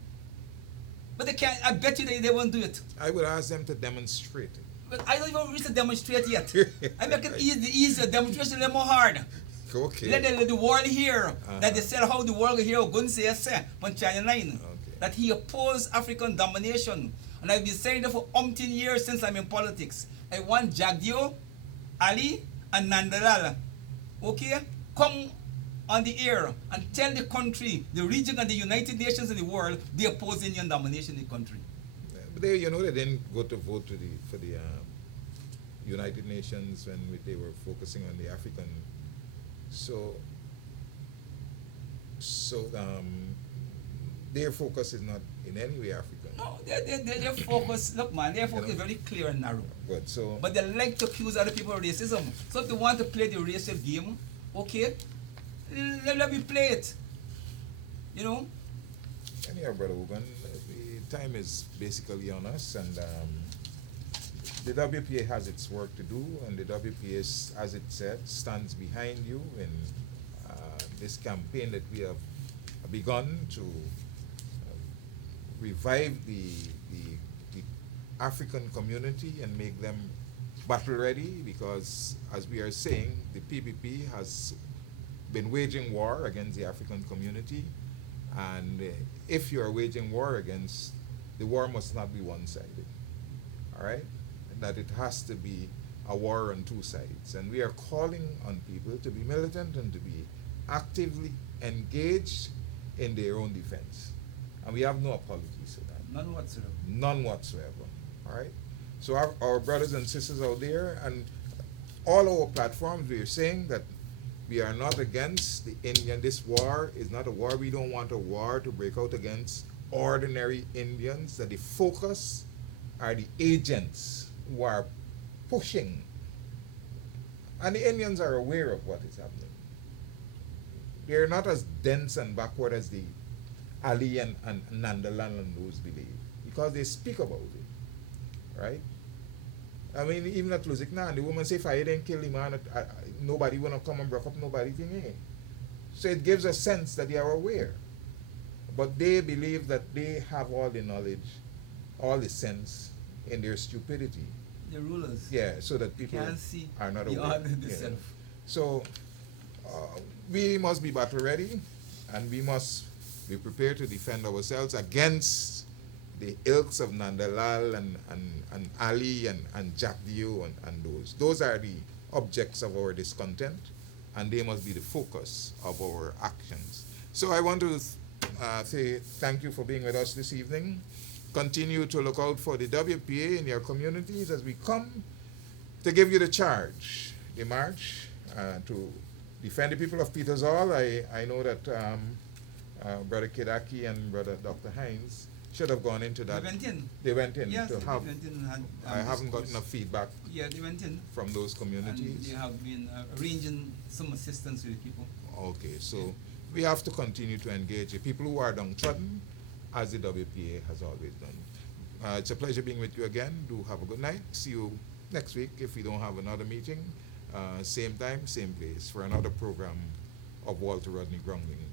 But they can't. I bet you they won't do it. I would ask them to demonstrate it. But I don't even reach to demonstrate yet. I make it easier. Demonstration a little more hard. Okay. Let the world hear that they said how the world hear Ogunseye say on Channel 9 that he opposed African domination. And I've been saying that for umpteen years since I'm in politics. I want Jagdeo, Ali, and Nandalala, okay, come on the air and tell the country, the region, and the United Nations and the world they oppose Indian domination in the country. But they, they didn't go to vote for the United Nations when they were focusing on the African. So their focus is not in any way African. No, their focus, look man, their focus is very clear and narrow. Good, so. But they like to accuse other people of racism. So if they want to play the racial game, okay, let me play it. Anyhow, Brother Ogun, the time is basically on us, and the WPA has its work to do, and the WPA, as it said, stands behind you in this campaign that we have begun to revive the African community and make them battle ready, because, as we are saying, the PPP has been waging war against the African community, and if you are waging war against, the war must not be one-sided, all right? That it has to be a war on two sides, and we are calling on people to be militant and to be actively engaged in their own defense, and we have no apologies for that. None whatsoever. None whatsoever, all right? So our brothers and sisters out there, and all our platforms, we are saying that we are not against the Indian. This war is not a war. We don't want a war to break out against ordinary Indians. That the focus are the agents who are pushing. And the Indians are aware of what is happening. They're not as dense and backward as the Ali and Nandalan and those believe, because they speak about it, right? I mean, even at Luziknan, the woman say, if I didn't kill the man, nobody will not come and break up nobody thing, eh? So it gives a sense that they are aware. But they believe that they have all the knowledge, all the sense in their stupidity. The rulers. Yeah, so that people can't see are not the aware. order themselves. So we must be battle ready, and we must be prepared to defend ourselves against the ilks of Nandalal and Ali and Jack Dio and those. Those are the objects of our discontent, and they must be the focus of our actions. So I want to say thank you for being with us this evening. Continue to look out for the WPA in your communities as we come to give you the charge, the march to defend the people of Peters Hall. I know that Brother Kidaki and Brother Dr. Hines should have gone into that. They went in. They went in Yes, to they have. went in and had, I haven't gotten enough feedback Yeah, they went in. from those communities. And they have been arranging some assistance with people. Okay, so we have to continue to engage the people who are downtrodden, as the WPA has always done. It's a pleasure being with you again. Do have a good night. See you next week if we don't have another meeting. Same time, same place, for another program of Walter Rodney Groundings.